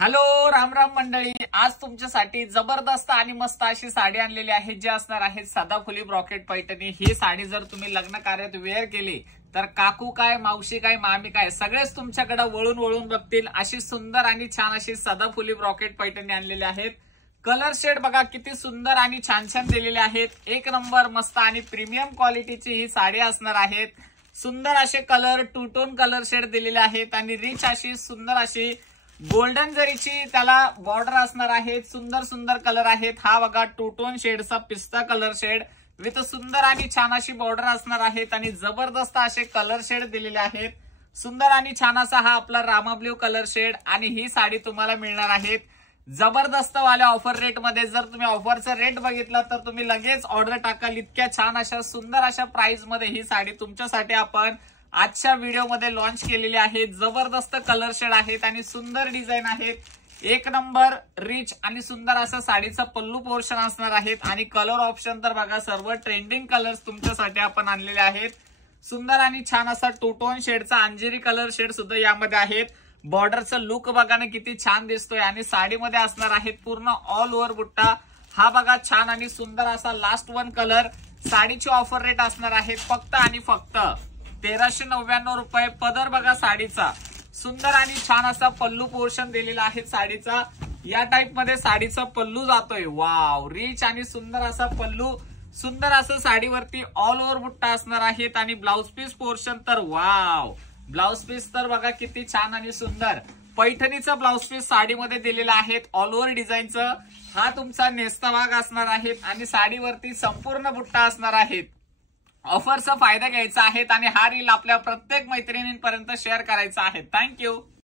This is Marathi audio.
हॅलो राम राम मंडळी, आज तुमच्यासाठी जबरदस्त आणि मस्त अशी साडी आणलेली आहे जी असणार आहे सदाफुली ब्रॉकेट पैठणी। ही साडी जर तुम्ही लग्न कार्यात वेअर केली तर काकू काय, मावशी काय, मामी काय सगळेच तुमच्याकडे वळून वळून बघतील। अशी सुंदर आणि छान अशी सदाफुली ब्रॉकेट पैठणी आणलेली आहेत। कलर शेड बघा किती सुंदर आणि छान छान दिलेले आहेत। एक नंबर मस्त आणि प्रीमियम क्वालिटीची ही साडी असणार आहेत। सुंदर असे colour, two tone colour shade दिलेले आहेत आणि रिच अशी सुंदर अशी गोल्डन जरीची त्याला बॉर्डर असणार आहे। सुंदर सुंदर कलर आहेत। हा बघा टू टोन शेडचा पिस्ता कलर शेड विथ सुंदर आणि छान अशी बॉर्डर असणार आहेत आणि जबरदस्त असे कलर शेड दिलेले आहेत। सुंदर आणि छान असा हा आपला रामा ब्ल्यू कलर शेड आणि ही साडी तुम्हाला मिळणार आहेत जबरदस्त वाल्या ऑफर रेट मध्ये। जर तुम्ही ऑफरचा रेट बघितला तर तुम्ही लगेच ऑर्डर टाकाल। इतक्या छान अशा सुंदर अशा प्राइस मध्ये ही साडी तुमच्यासाठी आपण आजच्या व्हिडिओ मध्ये लॉन्च केलेली आहे। जबरदस्त कलर शेड आहेत आणि सुंदर डिझाईन आहेत। एक नंबर रिच आणि सुंदर असा साडीचा पल्लू पोर्शन असणार आहेत आणि कलर ऑप्शन तर बघा सर्व ट्रेंडिंग कलर्स तुमच्यासाठी आपण आणलेले आहेत। सुंदर आणि छान असा टू टोन शेडचा अंजिरी कलर शेड सुद्धा यामध्ये आहेत। बॉर्डरचा लुक बघा ना किती छान दिसतोय आणि साडीमध्ये असणार आहेत पूर्ण ऑल ओव्हर बुट्टा। हा बघा छान आणि सुंदर असा लास्ट वन कलर। साडीची ऑफर रेट असणार आहे फक्त आणि फक्त 1399 रुपये। पदर बघा साडीचा सुंदर आणि छान असा पल्लू पोर्शन दिलेला आहे साडीचा। या टाइप मध्ये साडीचा पल्लू जातोय। वाव, रिच आणि सुंदर असा पल्लू, सुंदर असं साडीवरती ऑल ओव्हर बुट्टा असणार आहेत आणि ब्लाउज पीस पोर्शन तर वाव, ब्लाउज पीस तर बघा किती छान आणि सुंदर पैठणीचा ब्लाउज पीस साडीमध्ये दिलेला आहे ऑल ओव्हर डिझाईनचं। हा तुमचा नेस्ता भाग असणार आहे आणि साडीवरती संपूर्ण बुट्टा असणार आहेत। ऑफरचा फायदा घ्यायचा आहे आणि हा रील आपल्या प्रत्येक मैत्रिणींपर्यंत शेअर करायचा आहे। थँक्यू।